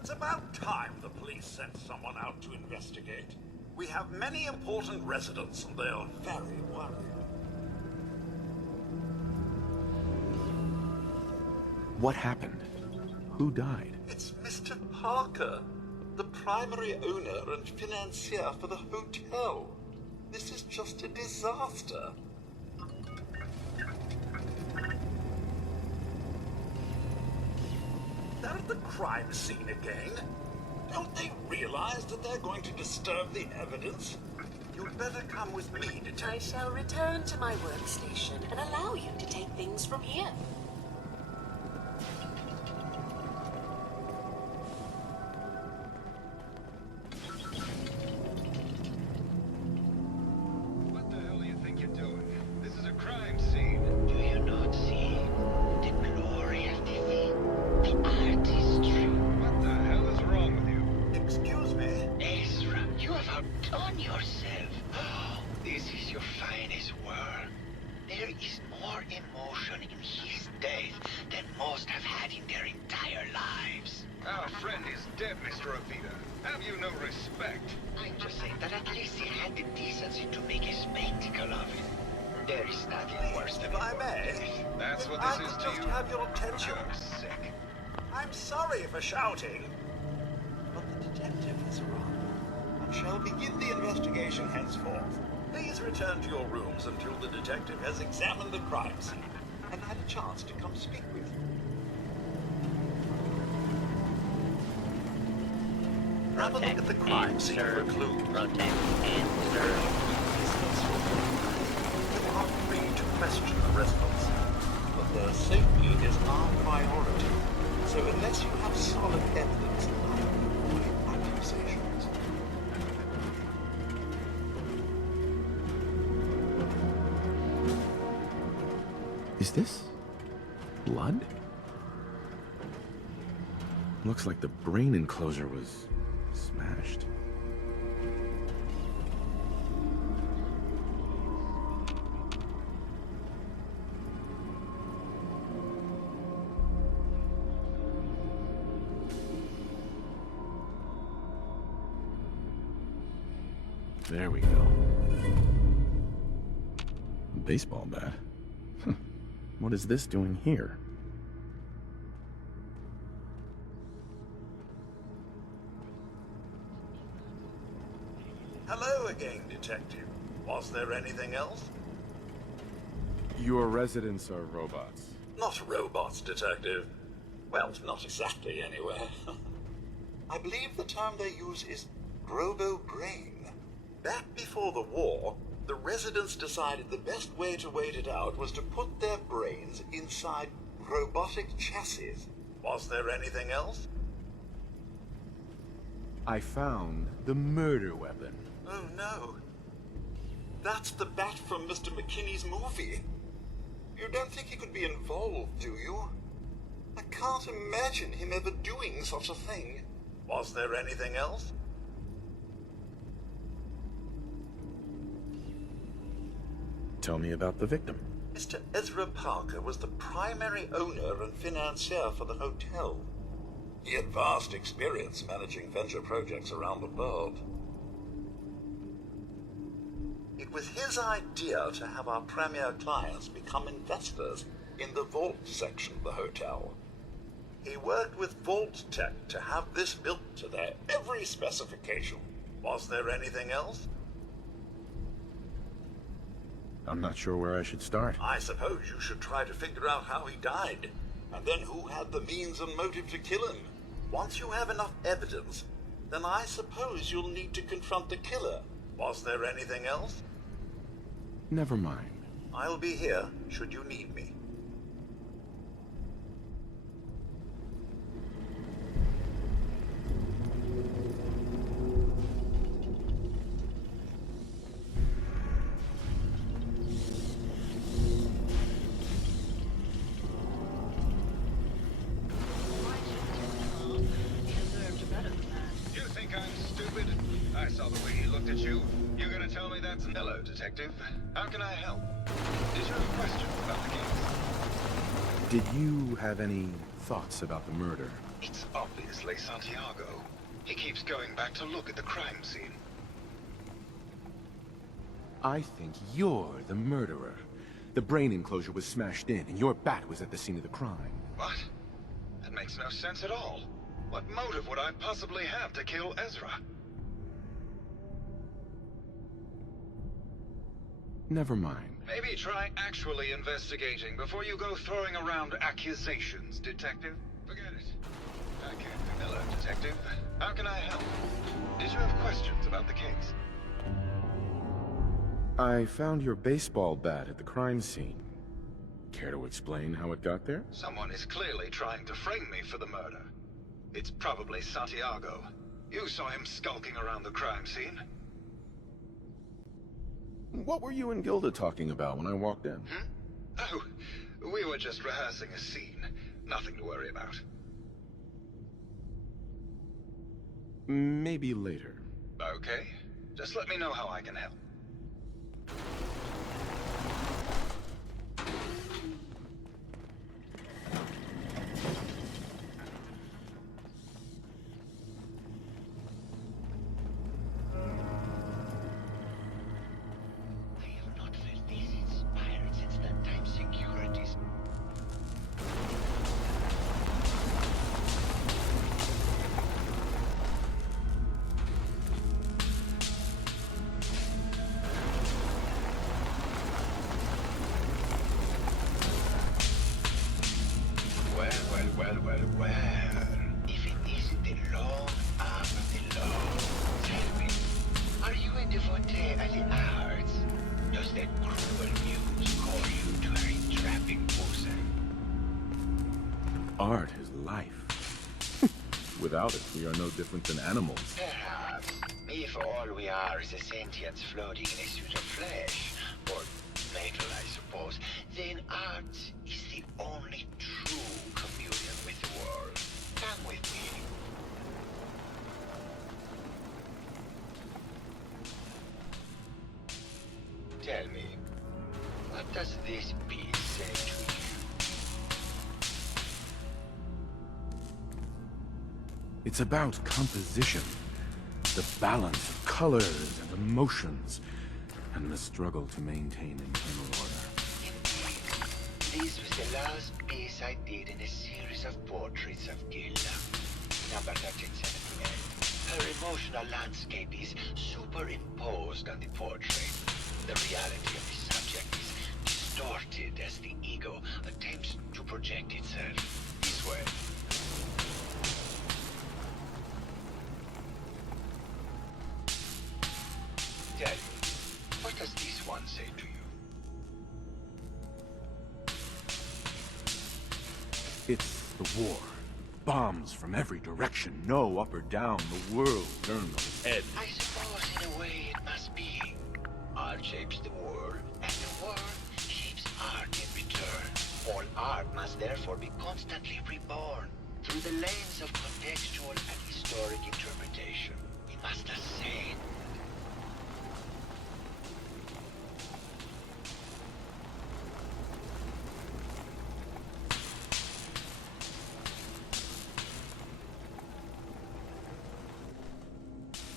It's about time the police sent someone out to investigate. We have many important residents and they're very worried. What happened? Who died? It's Mr. Parker, the primary owner and financier for the hotel. This is just a disaster. They're at the crime scene again. Don't they realize that they're going to disturb the evidence? You'd better come with me, Detective. I shall return to my workstation and allow you to take things from here. What the hell do you think you're doing? This is a crime scene. Do you not see the glory of the thing? The artistry. What the hell is wrong with you? Excuse me? Ezra, you have outdone yourself. This is your finest work. There is more emotion in his death than most have had in their entire lives. Our friend is dead, Mr. Avita. Have you no respect? I'm just saying that at least he had the decency to make a spectacle of it. There is nothing worse than If I may, That's what I this is could to just you? have your attention. I'm sick. I'm sorry for shouting, but the detective is around and shall begin the investigation henceforth. Please return to your rooms until the detective has examined the crime scene and had a chance to come speak with you. Have a look at the crime scene for clues. Protect and serve. You are free to question the residents, but their safety is our priority. So unless you have solid evidence, I will avoid accusations. Is this blood? Looks like the brain enclosure was smashed. There we go. A baseball bat. What is this doing here? Hello again, Detective. Was there anything else? Your residents are robots. Not robots, Detective. Well, not exactly, anyway. I believe the term they use is robo-brain. Back before the war, the residents decided the best way to wait it out was to put their brains inside robotic chassis. Was there anything else? I found the murder weapon. Oh no. That's the bat from Mr. McKinney's movie. You don't think he could be involved, do you? I can't imagine him ever doing such a thing. Was there anything else? Tell me about the victim. Mr. Ezra Parker was the primary owner and financier for the hotel. He had vast experience managing venture projects around the world. It was his idea to have our premier clients become investors in the vault section of the hotel. He worked with Vault Tech to have this built to their every specification. Was there anything else? I'm not sure where I should start. I suppose you should try to figure out how he died, and then who had the means and motive to kill him. Once you have enough evidence, then I suppose you'll need to confront the killer. Was there anything else? Never mind. I'll be here, should you need me. You think I'm stupid? I saw the way he looked at you. You're gonna tell me that's... Hello, Detective. How can I help? Did you have questions about the case? Did you have any thoughts about the murder? It's obviously Santiago. He keeps going back to look at the crime scene. I think you're the murderer. The brain enclosure was smashed in, and your bat was at the scene of the crime. What? That makes no sense at all. What motive would I possibly have to kill Ezra? Never mind. Maybe try actually investigating before you go throwing around accusations, Detective. Forget it. I can't be Miller, Detective. How can I help? Did you have questions about the case? I found your baseball bat at the crime scene. Care to explain how it got there? Someone is clearly trying to frame me for the murder. It's probably Santiago. You saw him skulking around the crime scene. What were you and Gilda talking about when I walked in? Oh, we were just rehearsing a scene. Nothing to worry about. Maybe later. Okay. Just let me know how I can help. Well. If it isn't the long arm of the law, tell me, are you a devotee of the arts? Does that cruel muse call you to her entrapping bosom? Art is life. Without it, we are no different than animals. Perhaps, if all we are is a sentience floating in a suit of flesh, or metal, I suppose, then art is the only true communion with the world. Come with me. Tell me, what does this piece say to you? It's about composition, the balance of colors and emotions, and the struggle to maintain internal order. This was the last piece I did in a series of portraits of Gilda. Number 1378. Her emotional landscape is superimposed on the portrait. The reality of the subject is distorted as the ego attempts to project itself this way. Tell me, what does this one say to you? It's the war. Bombs from every direction, no up or down. The world turned on its head. I suppose in a way it must be. Art shapes the world, and the world shapes art in return. All art must therefore be constantly reborn through the lens of contextual and historic interpretation. It must ascend.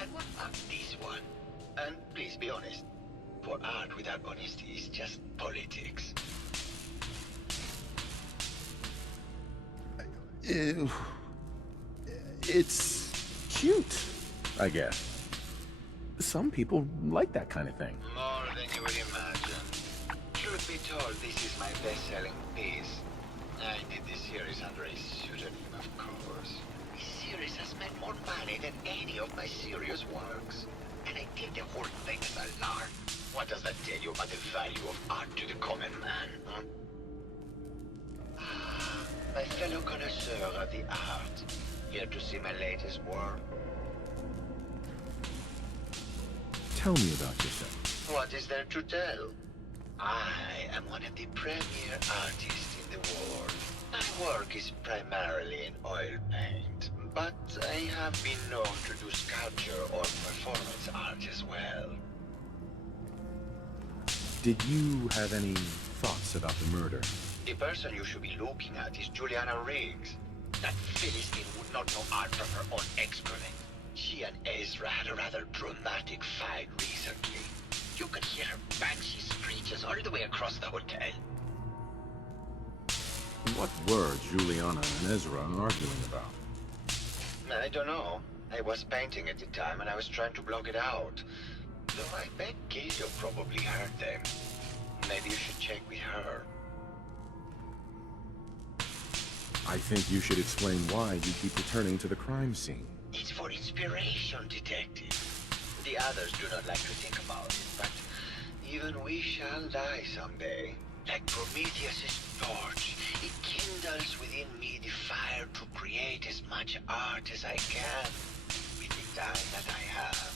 And what about this one? And please be honest, for art without honesty is just politics. It's cute, I guess. Some people like that kind of thing. More than you would imagine. Truth be told, this is my best-selling piece. I did this series under a pseudonym, of course. This series has made more money than any of my serious works. And I did the whole thing as a lark. What does that tell you about the value of art to the common man, huh? My fellow connoisseur of the art, here to see my latest work. Tell me about yourself. What is there to tell? I am one of the premier artists in the world. My work is primarily in oil paint, but I have been known to do sculpture or performance art as well. Did you have any thoughts about the murder? The person you should be looking at is Juliana Riggs. That Philistine would not know art from her own excrement. She and Ezra had a rather dramatic fight recently. You could hear her banshee screeches all the way across the hotel. What were Juliana and Ezra arguing about? I don't know. I was painting at the time and I was trying to block it out. Though I bet Gilda probably heard them. Maybe you should check with her. I think you should explain why you keep returning to the crime scene. It's for inspiration, detective. The others do not like to think about it, but even we shall die someday. Like Prometheus's torch, it kindles within me the fire to create as much art as I can with the time that I have.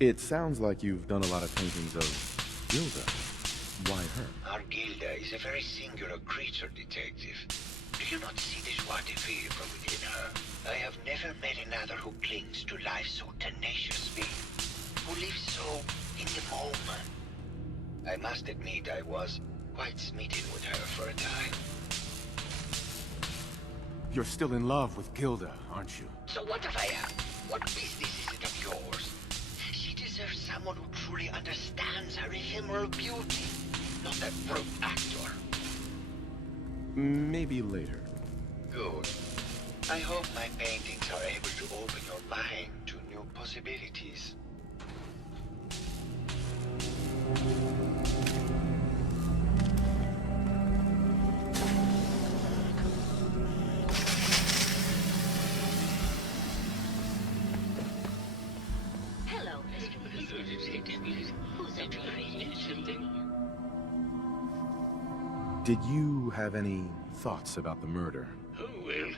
It sounds like you've done a lot of paintings of Gilda. Why her? Our Gilda is a very singular creature, detective. Do you not see the joie de vivre from within her? I have never met another who clings to life so tenaciously, who lives so in the moment. I must admit I was quite smitten with her for a time. You're still in love with Gilda, aren't you? So what if I am? What business is it of yours? She deserves someone who truly understands her ephemeral beauty, not that brute actor. Maybe later. Good. I hope my paintings are able to open your mind to new possibilities. Hello, Mr. Detective. Who's it really something? Did you have any thoughts about the murder? Oh, well,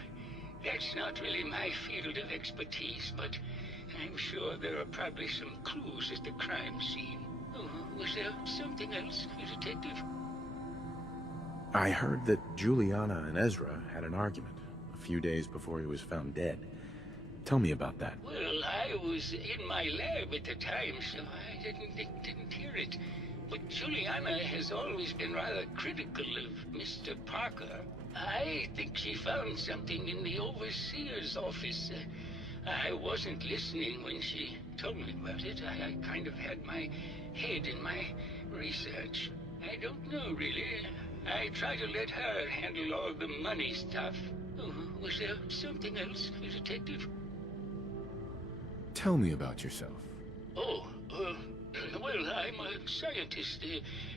that's not really my field of expertise, but I'm sure there are probably some clues at the crime scene. Oh, was there something else, Detective? I heard that Juliana and Ezra had an argument a few days before he was found dead. Tell me about that. Well, I was in my lab at the time, so I didn't hear it. But Juliana has always been rather critical of Mr. Parker. I think she found something in the overseer's office. I wasn't listening when she told me about it. I kind of had my head in my research. I don't know, really. I try to let her handle all the money stuff. Oh, was there something else, Detective? Tell me about yourself. Oh, well, I'm a scientist.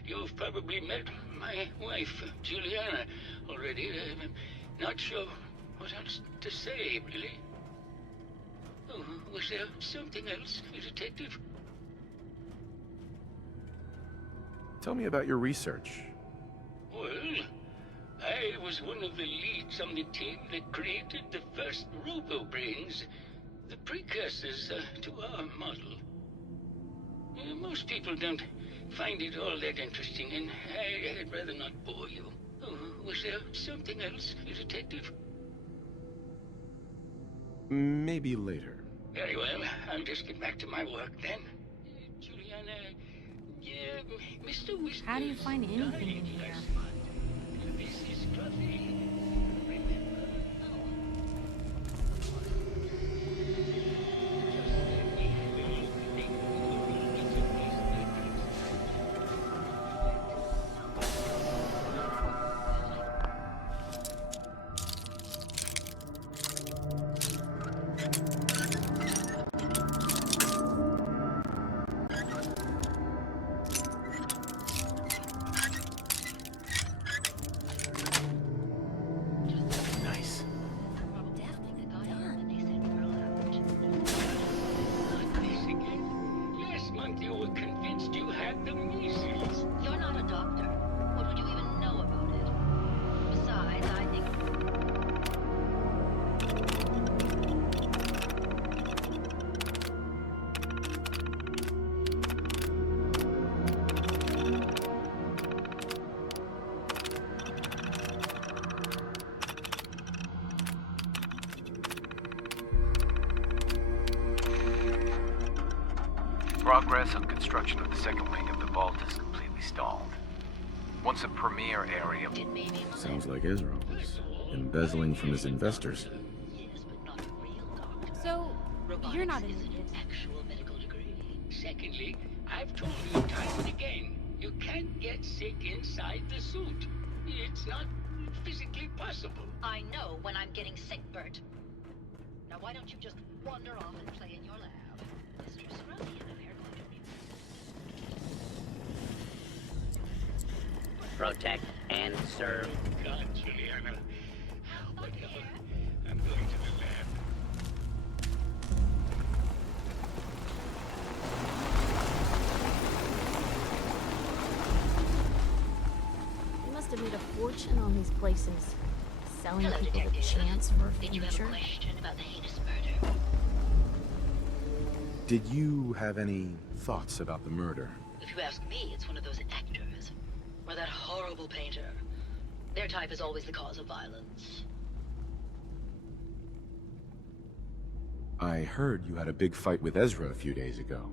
You've probably met my wife, Juliana, already. I'm not sure what else to say, really. Oh, was there something else, Detective? Tell me about your research. Well, I was one of the leads on the team that created the first robo-brains, the precursors to our model. Most people don't find it all that interesting, and I'd rather not bore you. Oh, was there something else, Detective? Maybe later. Very well. I'll just get back to my work then. Juliana, Mr. Whiskers. How do you find anything in here? Last month. This is coffee. Remember? Nice. Last month you were convinced you had the measles. You're not a doctor. What would you even know about it? Besides, I think... Progress on construction of the second wing of the vault is completely stalled. Once a premier area... Sounds like Ezra was embezzling from his investors. Yes, but not a real doctor. So, you're not an Robotics is idiot. an actual medical degree. Secondly, I've told you time and again, you can't get sick inside the suit. It's not physically possible. I know when I'm getting sick, Bert. Now why don't you just wander off and play in your lab? Mr. Cerulean and I are going to be... Protect and serve. God, Juliana. Whatever. I'm going to the lab. You must have made a fortune on these places. Selling Hello, people the detective. chance for a Did you have a future. question about the heinous murder? Did you have any thoughts about the murder? If you ask me, it's one of those actors. Or that horrible painter. Their type is always the cause of violence. I heard you had a big fight with Ezra a few days ago.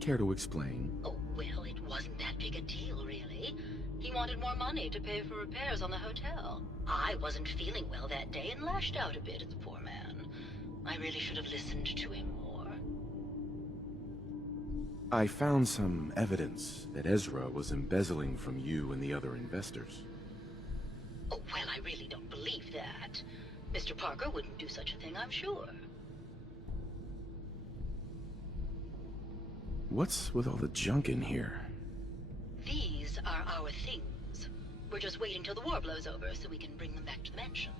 Care to explain? Oh, well, it wasn't that big a deal, really. He wanted more money to pay for repairs on the hotel. I wasn't feeling well that day and lashed out a bit at the poor man. I really should have listened to him more. I found some evidence that Ezra was embezzling from you and the other investors. Oh, well, I really don't believe that. Mr. Parker wouldn't do such a thing, I'm sure. What's with all the junk in here? These are our things. We're just waiting till the war blows over so we can bring them back to the mansion.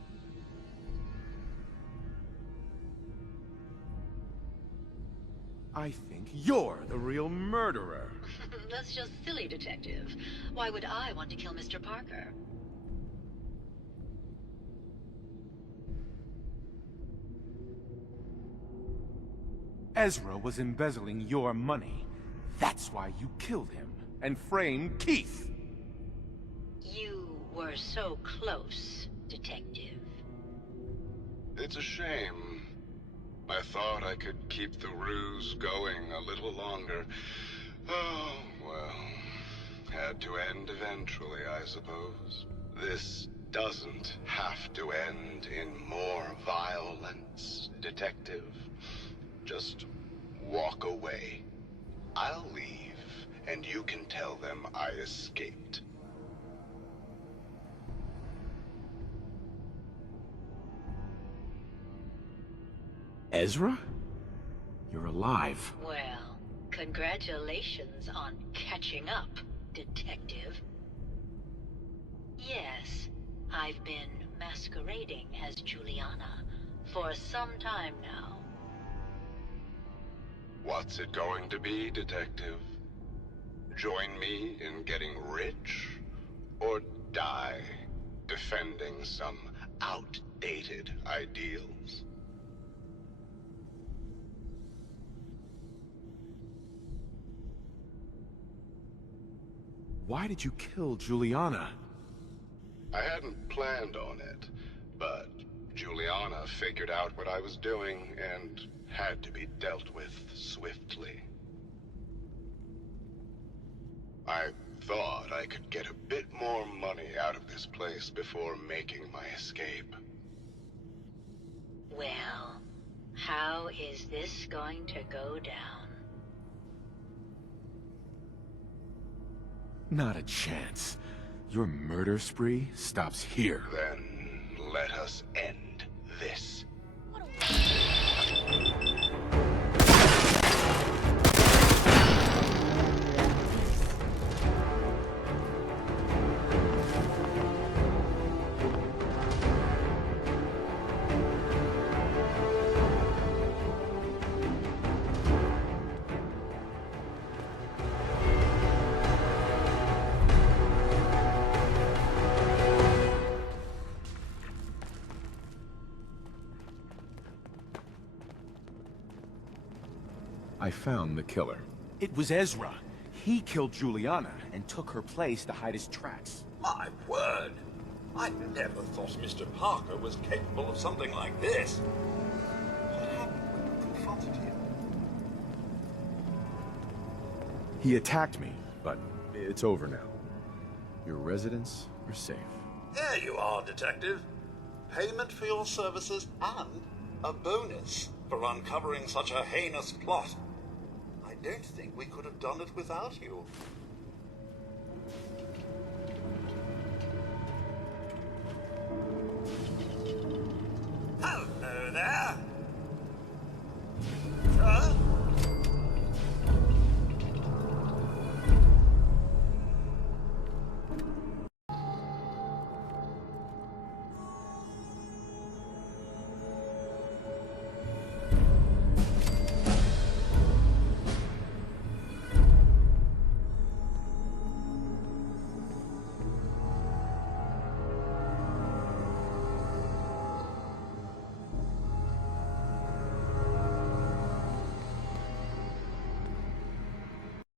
I think you're the real murderer. That's just silly, Detective. Why would I want to kill Mr. Parker? Ezra was embezzling your money. That's why you killed him and framed Keith. You were so close, Detective. It's a shame. I thought I could keep the ruse going a little longer. Oh, well. Had to end eventually, I suppose. This doesn't have to end in more violence, Detective. Just walk away. I'll leave, and you can tell them I escaped. Ezra? You're alive. Well, congratulations on catching up, Detective. Yes, I've been masquerading as Juliana for some time now. What's it going to be, Detective? Join me in getting rich? Or die defending some outdated ideals? Why did you kill Juliana? I hadn't planned on it, but Juliana figured out what I was doing and had to be dealt with swiftly. I thought I could get a bit more money out of this place before making my escape. Well, how is this going to go down? Not a chance. Your murder spree stops here. Then let us end this. I found the killer. It was Ezra. He killed Juliana and took her place to hide his tracks. My word! I never thought Mr. Parker was capable of something like this. What happened when you confronted him? He attacked me, but it's over now. Your residents are safe. There you are, Detective. payment for your services and a bonus for uncovering such a heinous plot. I don't think we could have done it without you.